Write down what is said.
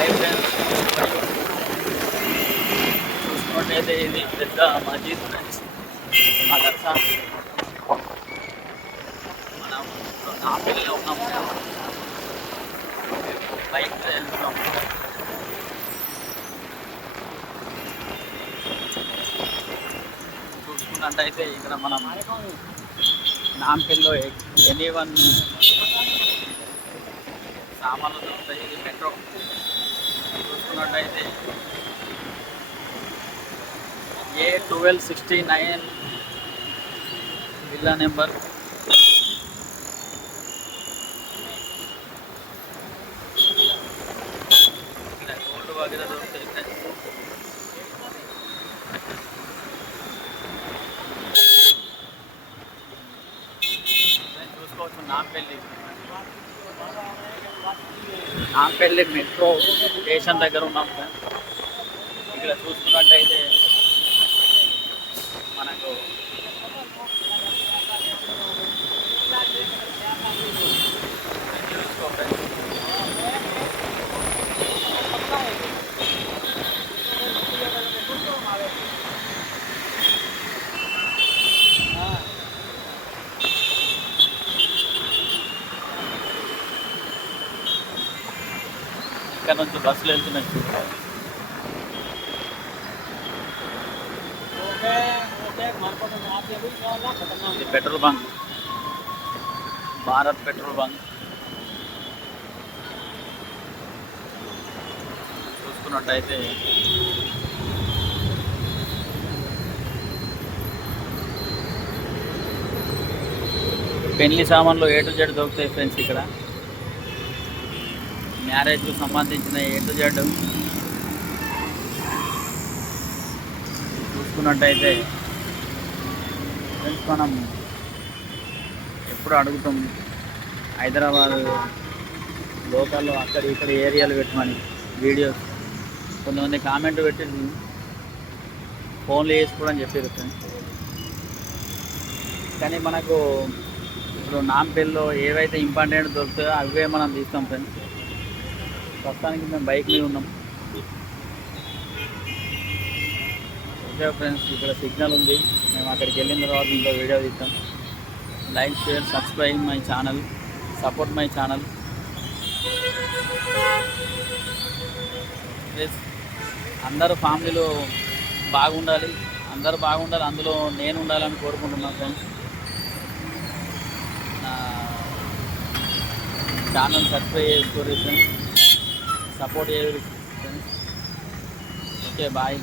Hi friends, చూసుకున్నట్టయితే ఇది పెద్ద మసీద్ ఫ్రెండ్స్, మదర్సా. మనం నాంపల్లిలో ఉన్నాము. బైక్ వెళ్తున్నాం. చూసుకున్నట్టయితే ఇక్కడ మనం నాంపల్లిలో ఎనీ1 సామాన్లు దొరుకుతాయి. ఇది మెట్రో. చూసుకున్నట్టయితే A1269 విల్లా నెంబర్. ఇక్కడ గోల్డ్ వగేరా దొరుకుతాయి. చూసుకోవచ్చు నాంపల్లి మెట్రో స్టేషన్ దగ్గర ఉన్నాం సార్. ఇక్కడ చూసుకున్నట్టయితే మనకు ఇక్కడ నుంచి బస్సులు వెళ్తున్నాయి. ఇది petrol bunk, Bharat petrol bunk. చూసుకున్నట్టయితే పెళ్లి సామాన్లు A to Z దొరుకుతాయి ఫ్రెండ్స్. ఇక్కడ మ్యారేజ్కు సంబంధించిన A to Z. చూసుకున్నట్టయితే ఫ్రెండ్స్, మనం ఎప్పుడు అడుగుతాం హైదరాబాద్ లోకల్లో అక్కడ ఇక్కడ ఏరియాలు పెట్టమని వీడియోస్. కొంతమంది కామెంట్ పెట్టి ఫోన్లు చేసుకోవడం చెప్పారు ఫ్రెండ్స్. కానీ మనకు ఇప్పుడు నాంపల్లిలో ఏవైతే ఇంపార్టెంట్ దొరుకుతాయో అవే మనం తీస్తాం ఫ్రెండ్స్. ప్రస్తుతానికి మేము బైక్ మీద ఉన్నాం. ఓకే ఫ్రెండ్స్, ఇక్కడ సిగ్నల్ ఉంది. మేము అక్కడికి వెళ్ళిన తర్వాత ఇంకో వీడియో తీస్తాం. Like, share, subscribe my channel, support my channel. Please అందరూ ఫ్యామిలీలో బాగుండాలి, అందరూ బాగుండాలి, అందులో నేను ఉండాలని కోరుకుంటున్నాను ఫ్రెండ్స్. నా ఛానల్ సబ్స్క్రైబ్ చేసుకోండి ఫ్రెండ్స్, సపోర్ట్ చేయండి ఫ్రెండ్స్. Okay, bye.